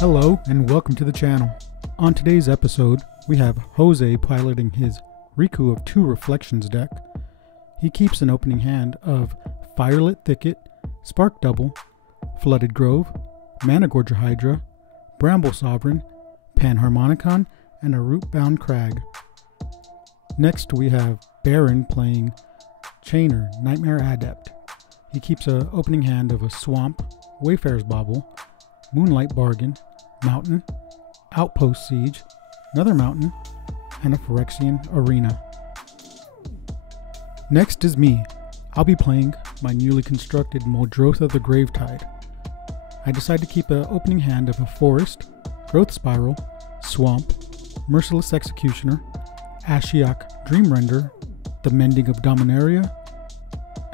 Hello and welcome to the channel. On today's episode, we have Jose piloting his Riku of 2 Reflections deck. He keeps an opening hand of Firelit Thicket, Spark Double, Flooded Grove, Managorger Hydra, Bramble Sovereign, Panharmonicon, and a Rootbound Crag. Next we have Baron playing Chainer, Nightmare Adept. He keeps an opening hand of a Swamp, Wayfarer's Bauble, Moonlight Bargain, Mountain, Outpost Siege, another Mountain, and a Phyrexian Arena. Next is me. I'll be playing my newly constructed Muldrotha the Gravetide. I decide to keep an opening hand of a Forest, Growth Spiral, Swamp, Merciless Executioner, Ashiok Dreamrender, the Mending of Dominaria,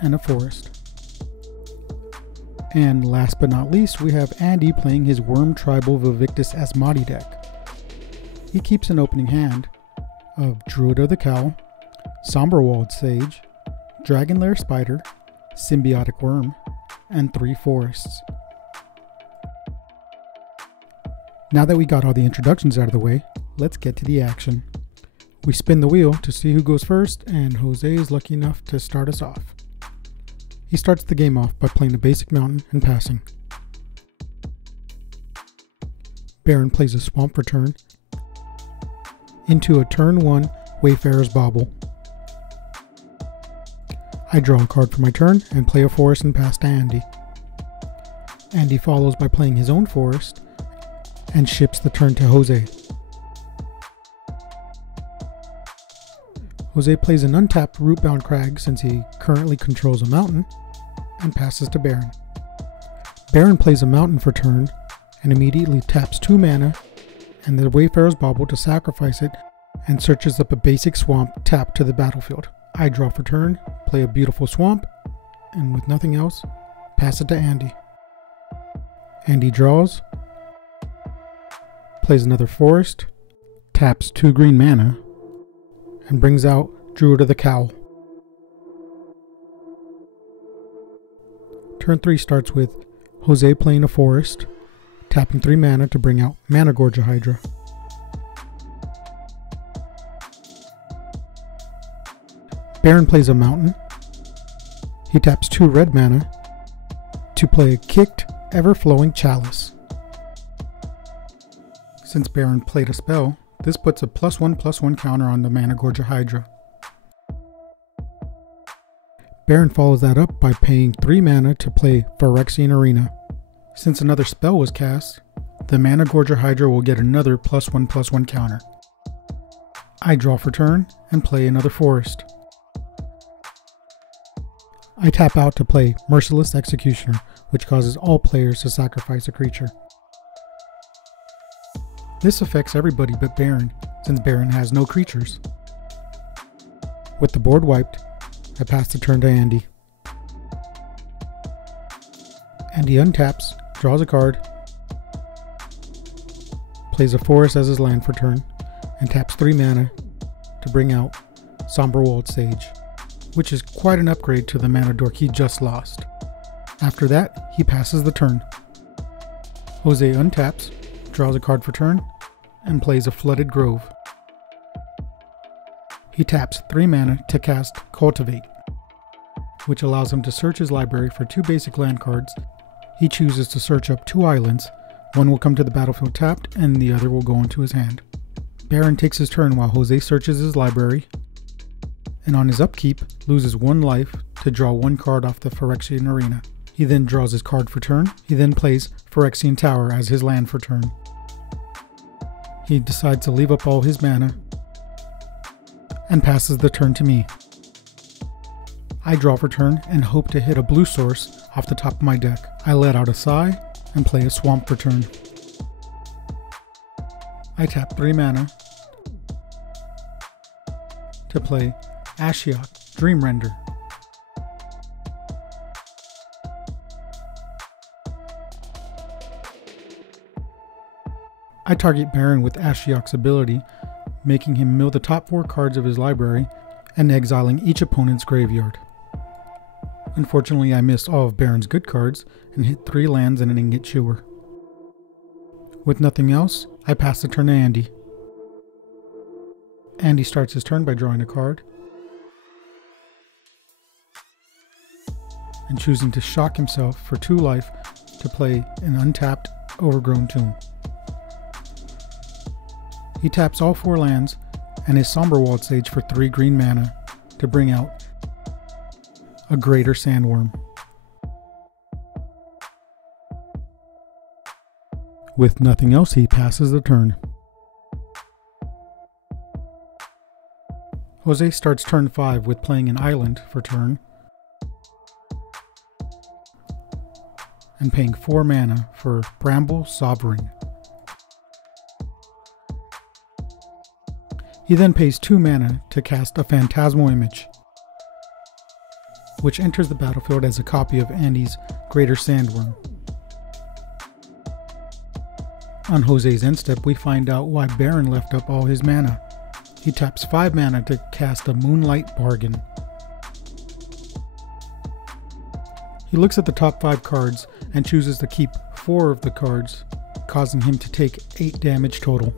and a Forest. And last but not least, we have Andy playing his Worm Tribal Vaevictus Asmati deck. He keeps an opening hand of Druid of the Cowl, Somberwald Sage, Dragonlair Spider, Symbiotic Worm, and 3 Forests. Now that we got all the introductions out of the way, let's get to the action. We spin the wheel to see who goes first, and Jose is lucky enough to start us off. He starts the game off by playing a basic mountain and passing. Baron plays a Swamp for turn into a turn 1 Wayfarer's Bauble. I draw a card for my turn and play a Forest and pass to Andy. Andy follows by playing his own Forest and ships the turn to Jose. Jose plays an untapped Rootbound Crag since he currently controls a mountain, and passes to Baron. Baron plays a mountain for turn, and immediately taps 2 mana and the Wayfarer's Bauble to sacrifice it, and searches up a basic Swamp tapped to the battlefield. I draw for turn, play a beautiful Swamp, and with nothing else, pass it to Andy. Andy draws, plays another Forest, taps 2 green mana, and brings out Druid of the Cowl. Turn 3 starts with Jose playing a Forest, tapping 3 mana to bring out Managorger Hydra. Baron plays a Mountain. He taps 2 red mana to play a Kicked Ever-Flowing Chalice. Since Baron played a spell, this puts a +1/+1 counter on the Managorger Hydra. Baron follows that up by paying 3 mana to play Phyrexian Arena. Since another spell was cast, the Managorger Hydra will get another +1/+1 counter. I draw for turn and play another Forest. I tap out to play Merciless Executioner, which causes all players to sacrifice a creature. This affects everybody but Baron, since Baron has no creatures. With the board wiped, I pass the turn to Andy. Andy untaps, draws a card, plays a Forest as his land for turn, and taps 3 mana to bring out Somberwald Sage, which is quite an upgrade to the mana dork he just lost. After that, he passes the turn. Jose untaps, draws a card for turn, and plays a Flooded Grove. He taps 3 mana to cast Cultivate, which allows him to search his library for 2 basic land cards. He chooses to search up 2 islands. One will come to the battlefield tapped, and the other will go into his hand. Baron takes his turn while Jose searches his library, and on his upkeep, loses 1 life to draw 1 card off the Phyrexian Arena. He then draws his card for turn. He then plays Phyrexian Tower as his land for turn. He decides to leave up all his mana, and passes the turn to me. I draw for turn and hope to hit a blue source off the top of my deck. I let out a sigh and play a Swamp for turn. I tap 3 mana to play Ashiok Dreamrender. I target Baron with Ashiok's ability, making him mill the top 4 cards of his library and exiling each opponent's graveyard. Unfortunately, I missed all of Baron's good cards and hit 3 lands and an Ingot Chewer. With nothing else, I pass the turn to Andy. Andy starts his turn by drawing a card and choosing to shock himself for 2 life to play an untapped Overgrown Tomb. He taps all 4 lands and his Somberwald Sage for 3 green mana to bring out a Greater Sandworm. With nothing else, he passes the turn. Jose starts turn 5 with playing an island for turn and paying 4 mana for Bramble Sovereign. He then pays 2 mana to cast a Phantasmal Image, which enters the battlefield as a copy of Andy's Greater Sandworm. On Jose's end step, we find out why Baron left up all his mana. He taps 5 mana to cast a Moonlight Bargain. He looks at the top 5 cards and chooses to keep 4 of the cards, causing him to take 8 damage total.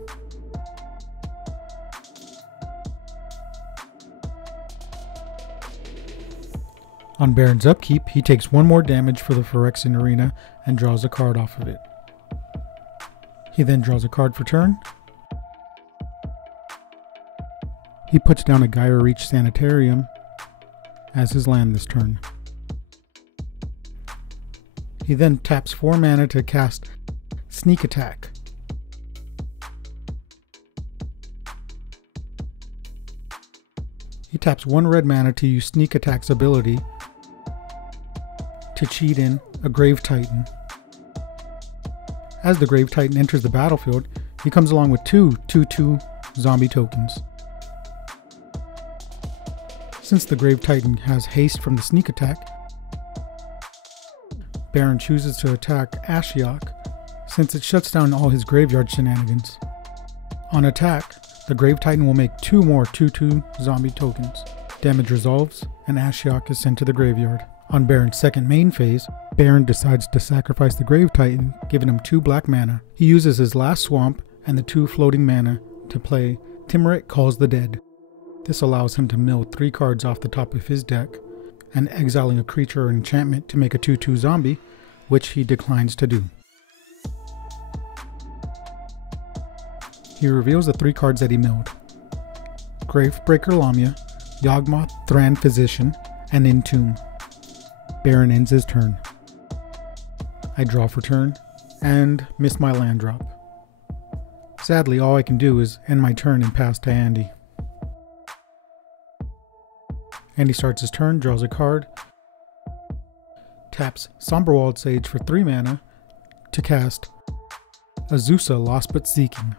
On Baron's upkeep, he takes 1 more damage for the Phyrexian Arena and draws a card off of it. He then draws a card for turn. He puts down a Gyre Reach Sanitarium as his land this turn. He then taps 4 mana to cast Sneak Attack. He taps 1 red mana to use Sneak Attack's ability to cheat in a Grave Titan. As the Grave Titan enters the battlefield, he comes along with 2 2/2 zombie tokens. Since the Grave Titan has haste from the Sneak Attack, Baron chooses to attack Ashiok since it shuts down all his graveyard shenanigans. On attack, the Grave Titan will make 2 more 2/2 zombie tokens. Damage resolves, and Ashiok is sent to the graveyard. On Baron's second main phase, Baron decides to sacrifice the Grave Titan, giving him 2 black mana. He uses his last swamp and the 2 floating mana to play Timurit Calls the Dead. This allows him to mill 3 cards off the top of his deck and exiling a creature or enchantment to make a 2/2 zombie, which he declines to do. He reveals the 3 cards that he milled: Gravebreaker Lamia, Yawgmoth Thran Physician, and Entomb. Baron ends his turn. I draw for turn and miss my land drop. Sadly, all I can do is end my turn and pass to Andy. Andy starts his turn, draws a card, taps Somberwald Sage for 3 mana to cast Azusa Lost But Seeking.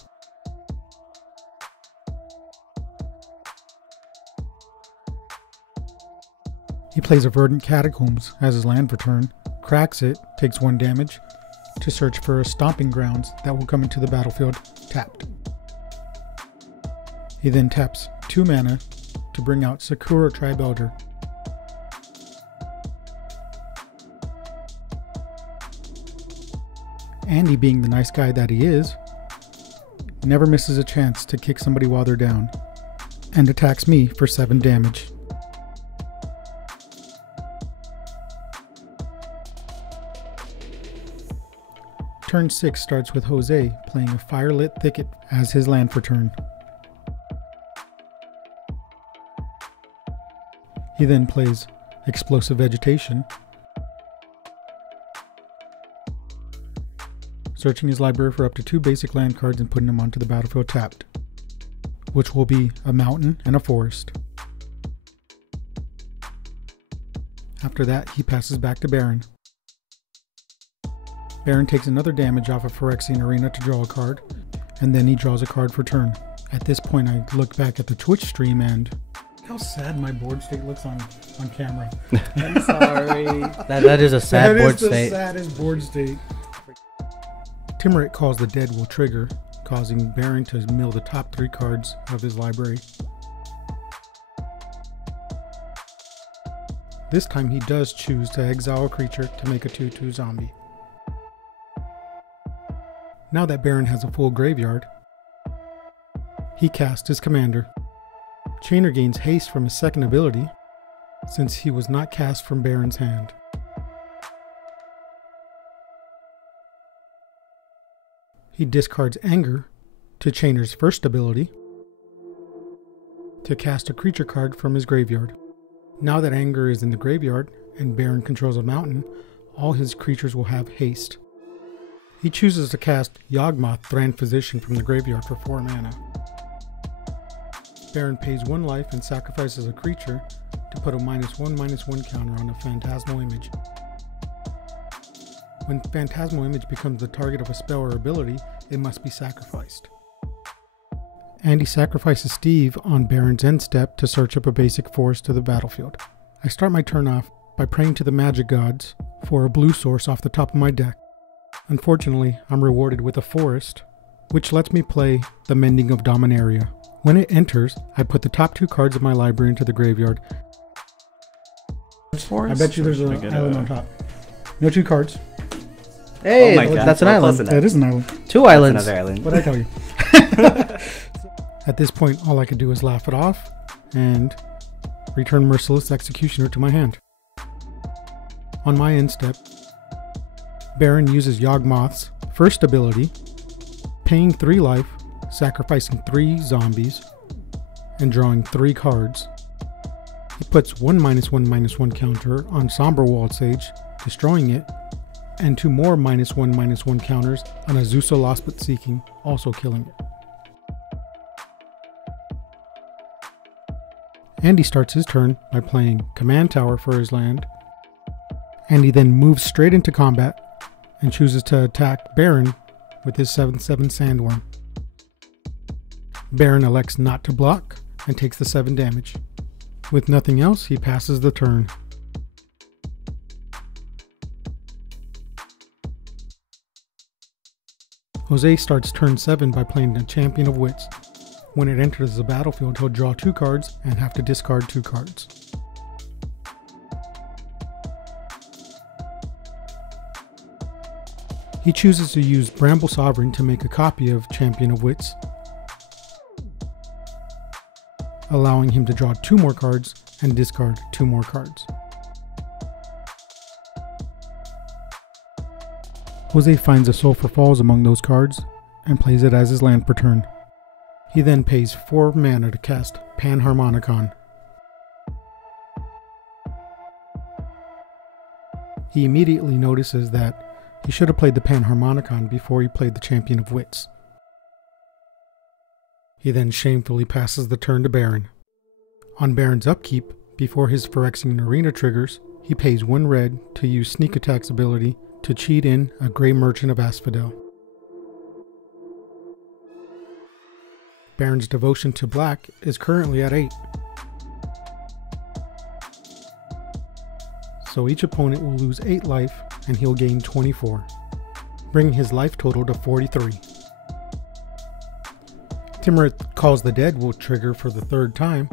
He plays a Verdant Catacombs as his land for turn, cracks it, takes 1 damage, to search for a Stomping Grounds that will come into the battlefield tapped. He then taps 2 mana to bring out Sakura Tribe Elder. Andy, being the nice guy that he is, never misses a chance to kick somebody while they're down, and attacks me for 7 damage. Turn 6 starts with Jose playing a Firelit Thicket as his land for turn. He then plays Explosive Vegetation, searching his library for up to 2 basic land cards and putting them onto the battlefield tapped, which will be a mountain and a forest. After that, he passes back to Baron. Baron takes another damage off of Phyrexian Arena to draw a card, and then he draws a card for turn. At this point, I look back at the Twitch stream and how sad my board state looks on camera. I'm sorry. that is a sad board state. That is the saddest board state. Timurit Calls the Dead will trigger, causing Baron to mill the top 3 cards of his library. This time he does choose to exile a creature to make a 2/2 zombie. Now that Baron has a full graveyard, he casts his commander. Chainer gains haste from his second ability, since he was not cast from Baron's hand. He discards Anger to Chainer's first ability to cast a creature card from his graveyard. Now that Anger is in the graveyard and Baron controls a mountain, all his creatures will have haste. He chooses to cast Yawgmoth Thran Physician from the graveyard for 4 mana. Baron pays 1 life and sacrifices a creature to put a -1/-1 counter on a Phantasmal Image. When Phantasmal Image becomes the target of a spell or ability, it must be sacrificed. Andy sacrifices Steve on Baron's end step to search up a basic forest to the battlefield. I start my turn off by praying to the magic gods for a blue source off the top of my deck. Unfortunately, I'm rewarded with a forest, which lets me play the Mending of Dominaria. When it enters, I put the top 2 cards of my library into the graveyard. Forest? I bet you there's an island on top. No 2 cards. Hey, Oh my God. that's an Well, island. close enough. That is an island. 2 That's islands. another island. What'd I tell you? At this point, all I could do is laugh it off and return Merciless Executioner to my hand. On my end step, Baron uses Yawgmoth's first ability, paying 3 life, sacrificing 3 zombies, and drawing 3 cards. He puts 1 -1/-1 counter on Somberwald Sage, destroying it, and 2 more -1/-1 counters on Azusa Lost But Seeking, also killing it. Andy starts his turn by playing Command Tower for his land. Andy then moves straight into combat and chooses to attack Baron with his 7/7 Sandworm. Baron elects not to block and takes the 7 damage. With nothing else, he passes the turn. Jose starts turn 7 by playing the Champion of Wits. When it enters the battlefield, he'll draw 2 cards and have to discard 2 cards. He chooses to use Bramble Sovereign to make a copy of Champion of Wits, allowing him to draw 2 more cards and discard 2 more cards. Jose finds a Sulphur Falls among those cards and plays it as his land per turn. He then pays 4 mana to cast Panharmonicon. He immediately notices that he should have played the Panharmonicon before he played the Champion of Wits. He then shamefully passes the turn to Baron. On Baron's upkeep, before his Phyrexian Arena triggers, he pays 1 red to use Sneak Attack's ability to cheat in a Grey Merchant of Asphodel. Baron's devotion to black is currently at 8. So each opponent will lose 8 life and he'll gain 24, bringing his life total to 43. Timurid Calls the Dead will trigger for the 3rd time,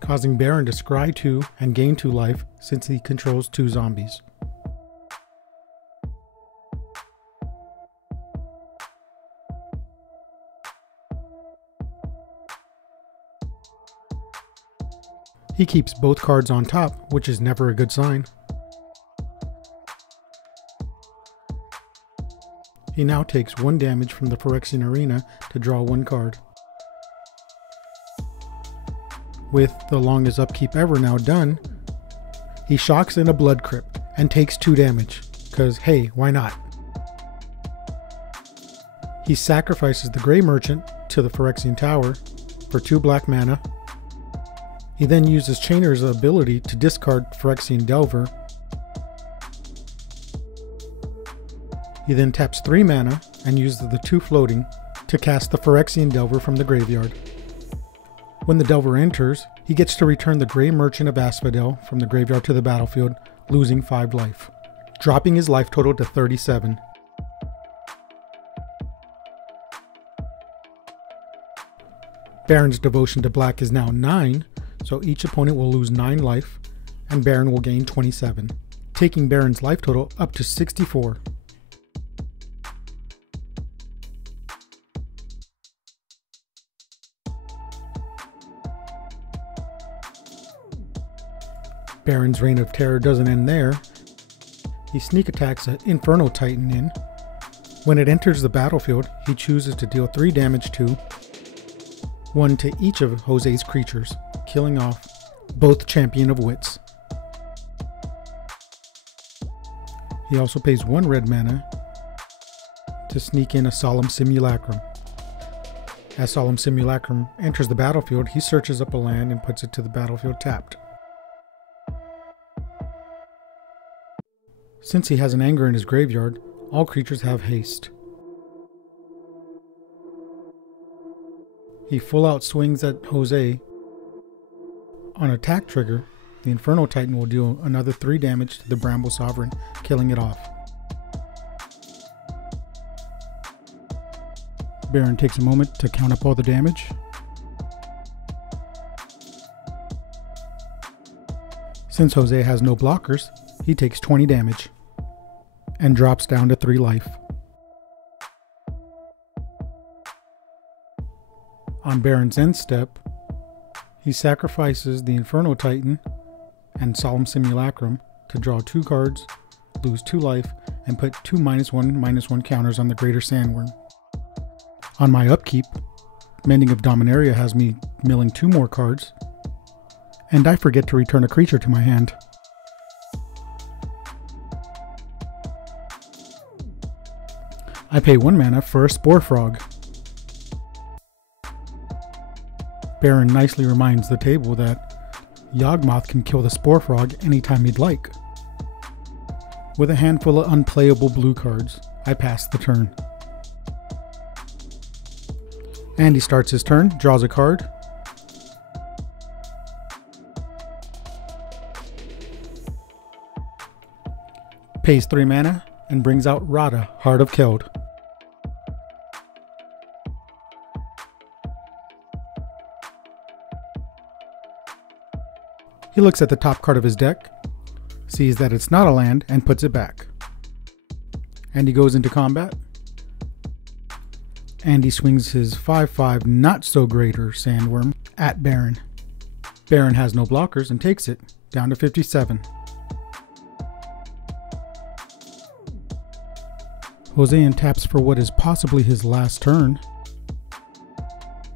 causing Baron to scry 2 and gain 2 life since he controls 2 zombies. He keeps both cards on top, which is never a good sign. He now takes 1 damage from the Phyrexian Arena to draw 1 card. With the longest upkeep ever now done, he shocks in a Blood Crypt and takes 2 damage, cause hey, why not? He sacrifices the Grey Merchant to the Phyrexian Tower for 2 black mana. He then uses Chainer's ability to discard Phyrexian Delver. He then taps 3 mana and uses the 2 floating to cast the Phyrexian Delver from the graveyard. When the Delver enters, he gets to return the Grey Merchant of Asphodel from the graveyard to the battlefield, losing 5 life, dropping his life total to 37. Baron's devotion to black is now 9, so each opponent will lose 9 life, and Baron will gain 27, taking Baron's life total up to 64. Baron's reign of terror doesn't end there. He sneak attacks an Infernal Titan in. When it enters the battlefield, he chooses to deal 3 damage to 1 to each of Jose's creatures, killing off both Champion of Wits. He also pays 1 red mana to sneak in a Solemn Simulacrum. As Solemn Simulacrum enters the battlefield, he searches up a land and puts it to the battlefield tapped. Since he has an Anger in his graveyard, all creatures have haste. He full out swings at Jose. On attack trigger, the Infernal Titan will deal another 3 damage to the Bramble Sovereign, killing it off. Baron takes a moment to count up all the damage. Since Jose has no blockers, he takes 20 damage and drops down to 3 life. On Baron's end step, he sacrifices the Infernal Titan and Solemn Simulacrum to draw 2 cards, lose 2 life, and put 2 -1/-1 counters on the Greater Sandworm. On my upkeep, Mending of Dominaria has me milling 2 more cards, and I forget to return a creature to my hand. I pay 1 mana for a Spore Frog. Baron nicely reminds the table that Yawgmoth can kill the Spore Frog anytime he'd like. With a handful of unplayable blue cards, I pass the turn. And he starts his turn, draws a card. Pays 3 mana and brings out Radha, Heart of Keld. He looks at the top card of his deck, sees that it's not a land, and puts it back. And he goes into combat. And he swings his 5/5 not-so-greater Sandworm at Baron. Baron has no blockers and takes it, down to 57. Jose taps for what is possibly his last turn.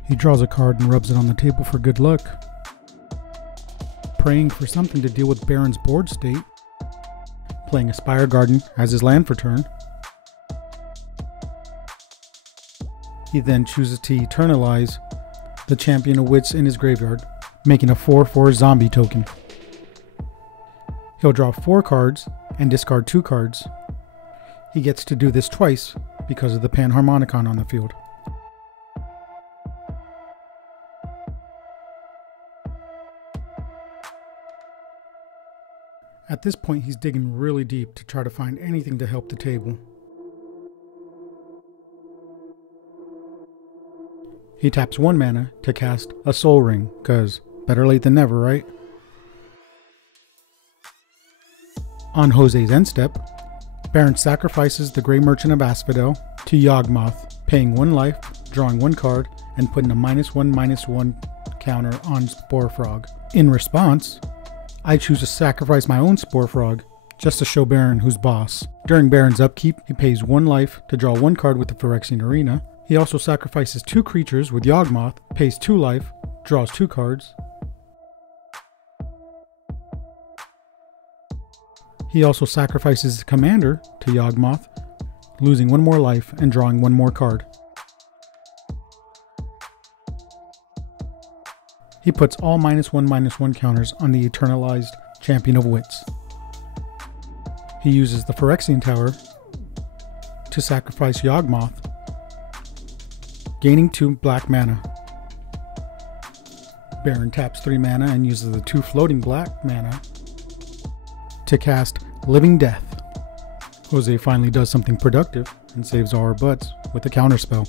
He draws a card and rubs it on the table for good luck, praying for something to deal with Baron's board state, playing a Spire Garden as his land for turn. He then chooses to eternalize the Champion of Wits in his graveyard, making a 4/4 zombie token. He'll draw 4 cards and discard 2 cards. He gets to do this twice because of the Panharmonicon on the field. At this point, he's digging really deep to try to find anything to help the table. He taps 1 mana to cast a Soul Ring, cause better late than never, right? On Jose's end step, Baron sacrifices the Grey Merchant of Asphodel to Yawgmoth, paying 1 life, drawing 1 card, and putting a -1/-1 counter on Spore Frog. In response, I choose to sacrifice my own Spore Frog, just to show Baron who's boss. During Baron's upkeep, he pays 1 life to draw 1 card with the Phyrexian Arena. He also sacrifices 2 creatures with Yawgmoth, pays 2 life, draws 2 cards. He also sacrifices his commander to Yawgmoth, losing 1 more life and drawing 1 more card. He puts all -1/-1 counters on the eternalized Champion of Wits. He uses the Phyrexian Tower to sacrifice Yawgmoth, gaining 2 black mana. Baron taps 3 mana and uses the 2 floating black mana to cast Living Death. Jose finally does something productive and saves all our butts with a counterspell.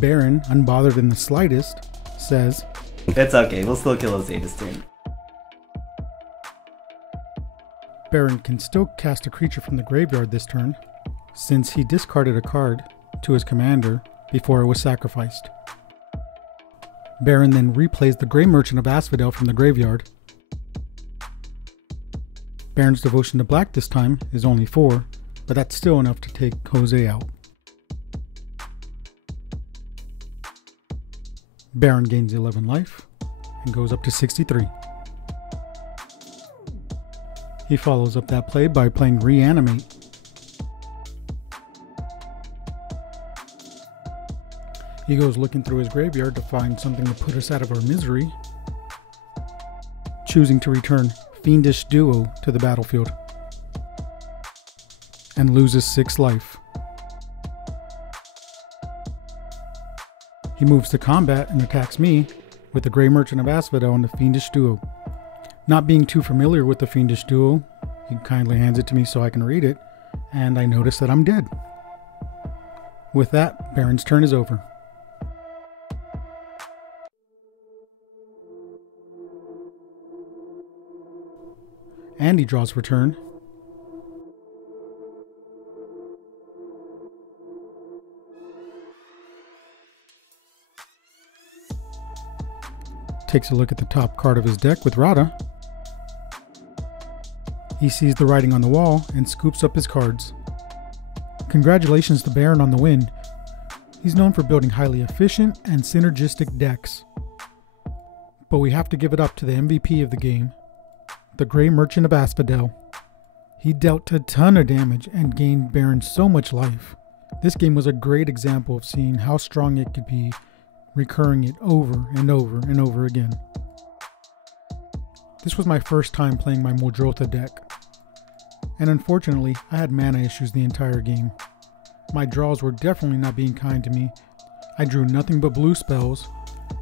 Baron, unbothered in the slightest, says, "It's okay, we'll still kill Jose this turn." Baron can still cast a creature from the graveyard this turn, since he discarded a card to his commander before it was sacrificed. Baron then replays the Grey Merchant of Asphodel from the graveyard. Baron's devotion to black this time is only 4, but that's still enough to take Jose out. Baron gains 11 life and goes up to 63. He follows up that play by playing Reanimate. He goes looking through his graveyard to find something to put us out of our misery, choosing to return Fiendish Duo to the battlefield, and loses 6 life. He moves to combat and attacks me with the Grey Merchant of Asphodel and the Fiendish Duo. Not being too familiar with the Fiendish Duo, he kindly hands it to me so I can read it, and I notice that I'm dead. With that, Baron's turn is over. And he draws return. Takes a look at the top card of his deck with Radha. He sees the writing on the wall and scoops up his cards. Congratulations to Baron on the win. He's known for building highly efficient and synergistic decks. But we have to give it up to the MVP of the game, the Grey Merchant of Asphodel. He dealt a ton of damage and gained Baron so much life. This game was a great example of seeing how strong it could be, recurring it over and over and over again. This was my first time playing my Muldrotha deck, and unfortunately I had mana issues the entire game. My draws were definitely not being kind to me. I drew nothing but blue spells,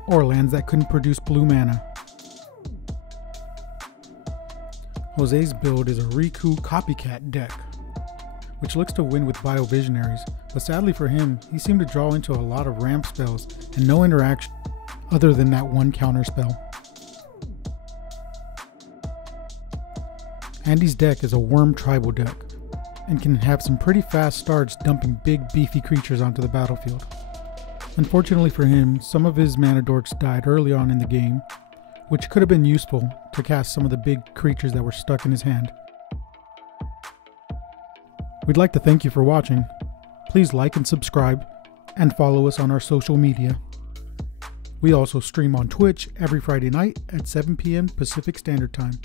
or lands that couldn't produce blue mana. Jose's build is a Riku copycat deck, which looks to win with Biovisionaries, but sadly for him, he seemed to draw into a lot of ramp spells and no interaction other than that one counter spell. Andy's deck is a worm tribal deck, and can have some pretty fast starts dumping big beefy creatures onto the battlefield. Unfortunately for him, some of his mana dorks died early on in the game, which could have been useful to cast some of the big creatures that were stuck in his hand. We'd like to thank you for watching. Please like and subscribe, and follow us on our social media. We also stream on Twitch every Friday night at 7 p.m. Pacific Standard Time.